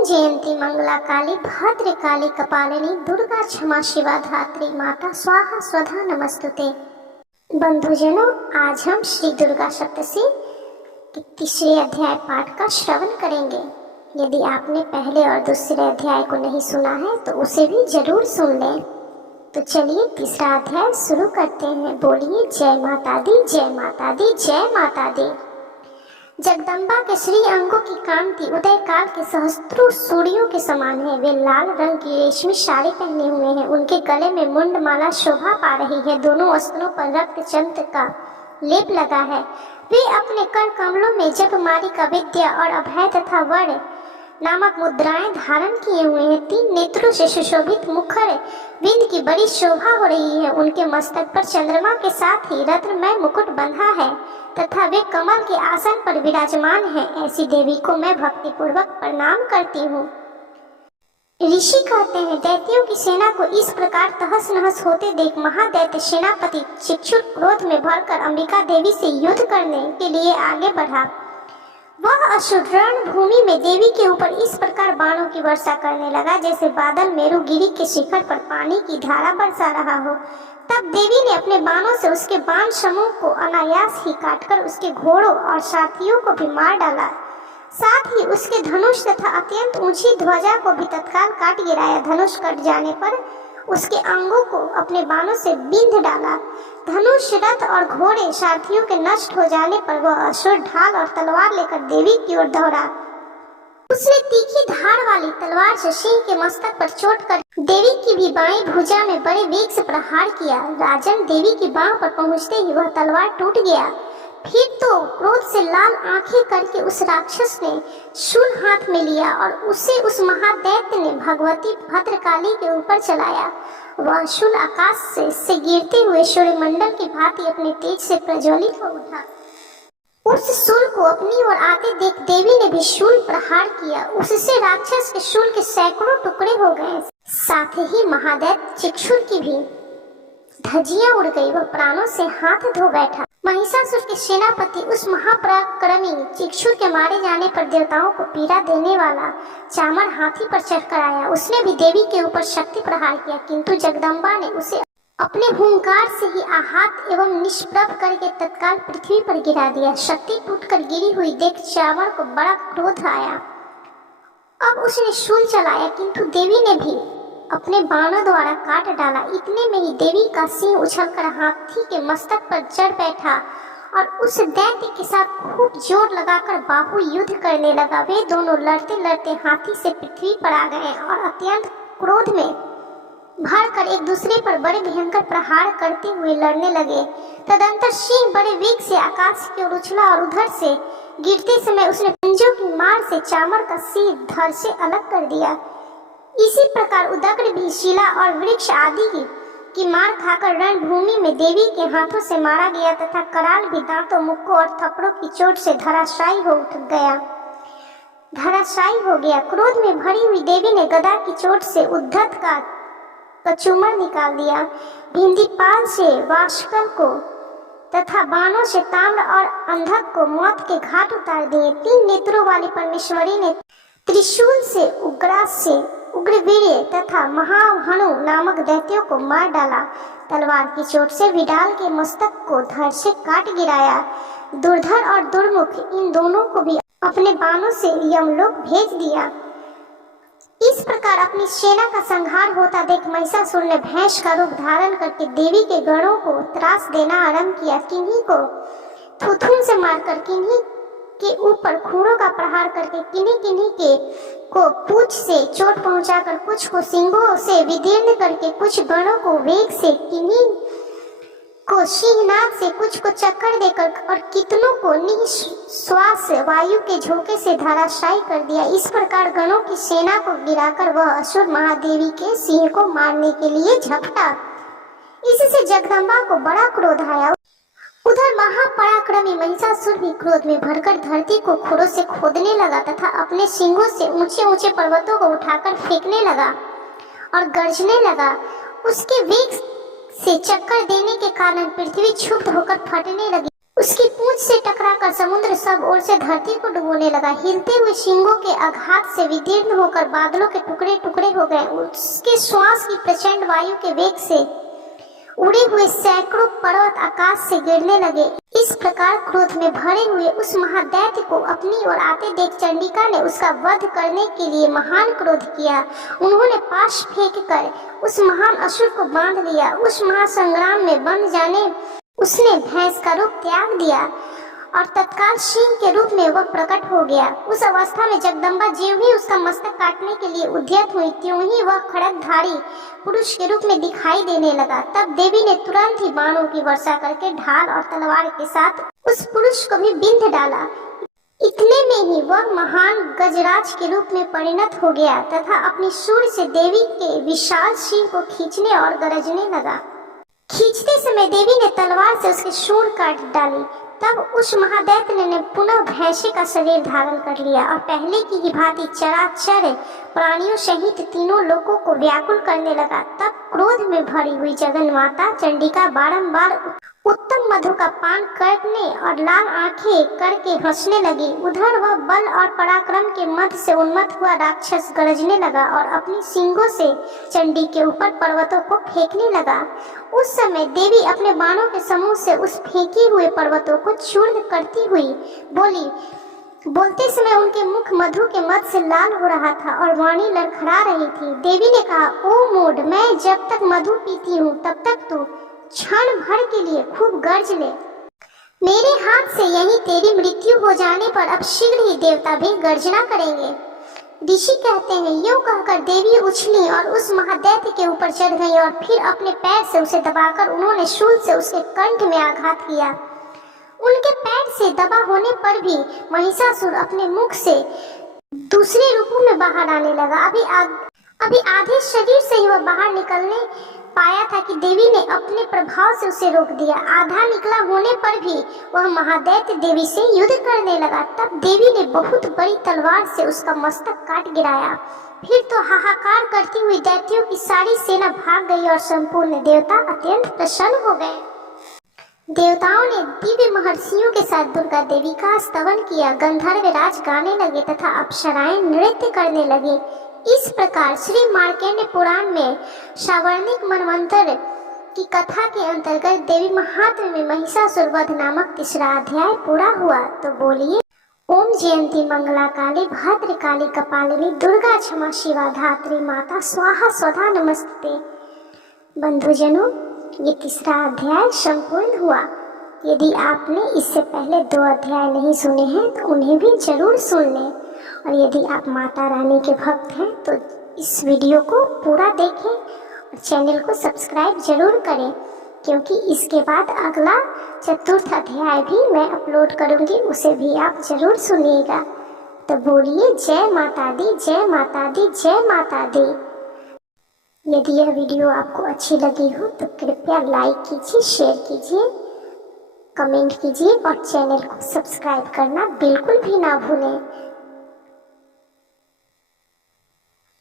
ओम जयंती मंगला काली भद्र काली कपालिनी दुर्गा क्षमा शिवा धात्री माता स्वाहा स्वधा नमस्तुते। बंधुजनों, आज हम श्री दुर्गा सप्तशती के तीसरे अध्याय पाठ का श्रवण करेंगे। यदि आपने पहले और दूसरे अध्याय को नहीं सुना है तो उसे भी जरूर सुन लें। तो चलिए तीसरा अध्याय शुरू करते हैं। बोलिए जय माता दी, जय माता दी, जय माता दी। जगदम्बा के श्री अंगों की कांति उदय काल के सहस्त्रों सूर्यों के समान है। वे लाल रंग की रेशमी साड़ी पहने हुए हैं। उनके गले में मुंड माला शोभा पा रही है। दोनों वस्त्रों पर रक्त चंद्र का लेप लगा है। वे अपने कर कमलों में जपमाली का विद्या और अभय तथा वर्ण नामक मुद्राएं धारण किए हुए हैं। 3 नेत्रों से सुशोभित मुखर बिंद की बड़ी शोभा हो रही है। उनके मस्तक पर चंद्रमा के साथ ही रत्नमय मुकुट बंधा है तथा वे कमल के आसन पर विराजमान है। ऐसी देवी को मैं भक्ति पूर्वक प्रणाम करती हूँ। ऋषि कहते हैं, दैत्यों की सेना को इस प्रकार तहस नहस होते देख महादैत्य सेनापति चिक्षुर क्रोध में भरकर अंबिका देवी से युद्ध करने के लिए आगे बढ़ा। वह असुर रणभूमि में देवी के ऊपर इस प्रकार बाणों की वर्षा करने लगा जैसे बादल मेरुगिरी के शिखर पर पानी की धारा बरसा रहा हो। तब देवी ने अपने बाणों से उसके बाण समूह को अनायास ही काटकर उसके घोड़ों और साथियों को भी मार डाला। साथ ही उसके धनुष तथा अत्यंत ऊंची ध्वजा को भी तत्काल काट गिराया। धनुष कट जाने पर उसके अंगों को अपने बाणों से बिंध डाला। धनुष, रथ और घोड़े साथियों के नष्ट हो जाने पर वह असुर ढाल और तलवार लेकर देवी की ओर दौड़ा। उसने तीखी धार वाली तलवार से सिंह के मस्तक पर चोट कर देवी की भी बाईं भुजा में बड़े वेग से प्रहार किया। राजन, देवी की बाह पर पहुंचते ही वह तलवार टूट गया। फिर तो क्रोध से लाल आंखें करके उस राक्षस ने शूल हाथ में लिया और उसे उस महादैत्य ने भगवती भद्रकाली के ऊपर चलाया। वह शूल आकाश से गिरते हुए सूर्यमंडल की भांति अपने तेज से प्रज्वलित हो उठा। उस शूल को अपनी ओर आते देख देवी ने भी शूल प्रहार किया। उससे राक्षस के शूल के सैकड़ों टुकड़े हो गए। साथ ही महादैत्य चिक्षुर की भी धज्जियां उड़ गई। वह प्राणों से हाथ धो बैठा। महिषासुर के सेनापति उस महापराक्रमी चिक्षुर के मारे जाने पर देवताओं को पीड़ा देने वाला चामर हाथी पर चढ़कर आया। उसने भी देवी के ऊपर शक्ति प्रहार किया, किंतु जगदम्बा ने उसे अपने हुंकार से ही आहत एवं निष्प्रभ करके तत्काल पृथ्वी पर गिरा दिया। शक्ति टूटकर गिरी हुई देख चामर को बड़ा क्रोध आया। अब उसने शूल चलाया, किंतु देवी ने भी अपने बाणों द्वारा काट डाला। इतने में ही देवी का सिंह उछलकर हाथी के मस्तक पर चढ़ बैठा और उस दैत्य के साथ खूब जोर लगाकर बाहु युद्ध करने लगा। वे दोनों लड़ते लड़ते हाथी से पृथ्वी पर आ गए और अत्यंत क्रोध में भरकर एक दूसरे पर बड़े भयंकर प्रहार करते हुए लड़ने लगे। तदंतर सिंह बड़े वेग से आकाश की ओर उछला और उधर से गिरते समय उसने पंजों की मार से चामर का सिर धड़ से अलग कर दिया। इसी प्रकार उदग्र भी शिला और वृक्ष आदि की मार खाकर रणभूमि में देवी के हाथों से मारा गया तथा कराल भी दांतों, मुक्कों और थप्पड़ों की चोट से धराशायी हो गया। क्रोध में भरी हुई देवी ने गदा की चोट से उद्धत का कचूमर निकाल दिया। भिंदीपाल से वाष्कल को तथा बाणों से ताम्र और अंधक को मौत के घाट उतार दिए। 3 नेत्रों वाली परमेश्वरी ने त्रिशूल से उग्रास से उग्रवीर्य तथा महाहनु नामक दैत्यों को मार डाला। तलवार की चोट से विडाल के मस्तक को धड़ से काट गिराया। दुर्धर और दुर्मुख इन दोनों को भी अपने बाणों से यमलोक भेज दिया। इस प्रकार अपनी सेना का संहार होता देख महिषासुर ने भैंस का रूप धारण करके देवी के गणों को त्रास देना आरंभ किया। किन्हीं को थुथुन से मारकर, किन्हीं के ऊपर खूरों का प्रहार करके, किन्हीं को पूंछ से चोट पहुंचाकर, कुछ को सिंगों से विदीर्ण करके, कुछ गणों को वेग से, किन्हीं को सिंहनाद से, कुछ को चक्कर देकर और कितनों को निश्वास वायु के झोंके से धराशायी कर दिया। इस प्रकार गणों की सेना को गिराकर वह असुर महादेवी के सिंह को मारने के लिए झपटा। इससे जगदम्बा को बड़ा क्रोध आया। उधर महापराक्रमी महिषासुर भी क्रोध में भरकर धरती को खुरों से खोदने लगा तथा अपने सींगों से ऊंचे ऊंचे पर्वतों को उठाकर फेंकने लगा और गरजने लगा। उसके वेग से चक्कर देने के कारण पृथ्वी क्षुब्ध होकर फटने लगी। उसकी पूंछ से टकराकर समुद्र सब ओर से धरती को डुबोने लगा। हिलते हुए शिंगों के आघात से विदीर्ण होकर बादलों के टुकड़े टुकड़े हो गए। उसके श्वास की प्रचंड वायु के वेग से उड़े हुए सैकड़ों पर्वत आकाश से गिरने लगे। इस प्रकार क्रोध में भरे हुए उस महादैत्य को अपनी ओर आते देख चंडिका ने उसका वध करने के लिए महान क्रोध किया। उन्होंने पाश फेंक कर उस महान असुर को बांध लिया। उस महासंग्राम में बंध जाने उसने भैंस का रूप त्याग दिया और तत्काल सिंह के रूप में वह प्रकट हो गया। उस अवस्था में जगदम्बा ज्यों ही उसका मस्तक काटने के लिए उद्यत हुई, त्यों ही वह खड़गधारी पुरुष के रूप में दिखाई देने लगा। तब देवी ने तुरंत ही बाणों की वर्षा करके ढाल और तलवार के साथ उस पुरुष को भी बिंध डाला। इतने में ही वह महान गजराज के रूप में परिणत हो गया तथा अपनी सूंड से देवी के विशाल सिंह को खींचने और गरजने लगा। खींचते समय देवी ने तलवार से उसकी सूंड काट डाली। तब उस महादैत्य ने पुनः भैंसे का शरीर धारण कर लिया और पहले की ही भांति चराचर प्राणियों सहित तीनों लोगों को व्याकुल करने लगा। तब क्रोध में भरी हुई जगन माता चंडिका बारंबार उत्तम मधु का पान करने और लाल आंखें करके हंसने लगी। उधर वह बल और पराक्रम के मद से उन्मत्त हुआ राक्षस गरजने लगा और अपनी सींगों से चंडी के ऊपर पर्वतों को फेंकने लगा। उस समय देवी अपने बाणों के समूह से उस फेंके हुए पर्वतों को चूर्ण करती हुई बोली। बोलते समय उनके मुख मधु के मद से लाल हो रहा था और वाणी लड़खड़ा रही थी। देवी ने कहा, ओ मूढ़, मैं जब तक मधु पीती हूँ तब तक तू क्षण भर के लिए खूब गर्ज ले। मेरे हाथ से यही तेरी मृत्यु हो जाने पर अब शीघ्र ही देवता भी गर्जना करेंगे। ऋषि कहते हैं, यूं कहकर देवी उछली और उस महादैत्य के ऊपर चढ़ गई और फिर अपने पैर से उसे दबाकर उन्होंने शूल से उसके कंठ में आघात किया। उनके पैर से दबा होने पर भी महिषासुर अपने मुख से दूसरे रूपों में बाहर आने लगा। अभी आधे शरीर से ही वह बाहर निकलने पाया था कि देवी ने अपने प्रभाव से उसे रोक दिया। आधा निकला होने पर भी वह महादैत्य देवी से युद्ध करने लगा। तब देवी ने बहुत बड़ी तलवार से उसका मस्तक काट गिराया। फिर तो हाहाकार करती हुई दैत्यों की सारी सेना भाग गई और संपूर्ण देवता अत्यंत प्रसन्न हो गए। देवताओं ने दिव्य महर्षियों के साथ दुर्गा देवी का स्तवन किया। गंधर्व राज गाने लगे तथा अप्सराएं नृत्य करने लगी। इस प्रकार श्री मार्कंडेय पुराण में सावर्णिक मनवंतर की कथा के अंतर्गत देवी महात्म्य में महिषासुर वध नामक तीसरा अध्याय पूरा हुआ। तो बोलिए, ओम जयंती मंगला काली भद्र काली कपालिनी दुर्गा क्षमा शिवा धात्री माता स्वाहा स्वधा नमस्ते। बंधुजनों, ये तीसरा अध्याय संपूर्ण हुआ। यदि आपने इससे पहले 2 अध्याय नहीं सुने हैं तो उन्हें भी जरूर सुन लें। और यदि आप माता रानी के भक्त हैं तो इस वीडियो को पूरा देखें और चैनल को सब्सक्राइब जरूर करें, क्योंकि इसके बाद अगला चतुर्थ अध्याय भी मैं अपलोड करूंगी, उसे भी आप जरूर सुनिएगा। तो बोलिए, जय माता दी, जय माता दी, जय माता दी। यदि यह वीडियो आपको अच्छी लगी हो तो कृपया लाइक कीजिए, शेयर कीजिए, कमेंट कीजिए और चैनल को सब्सक्राइब करना बिल्कुल भी ना भूलें।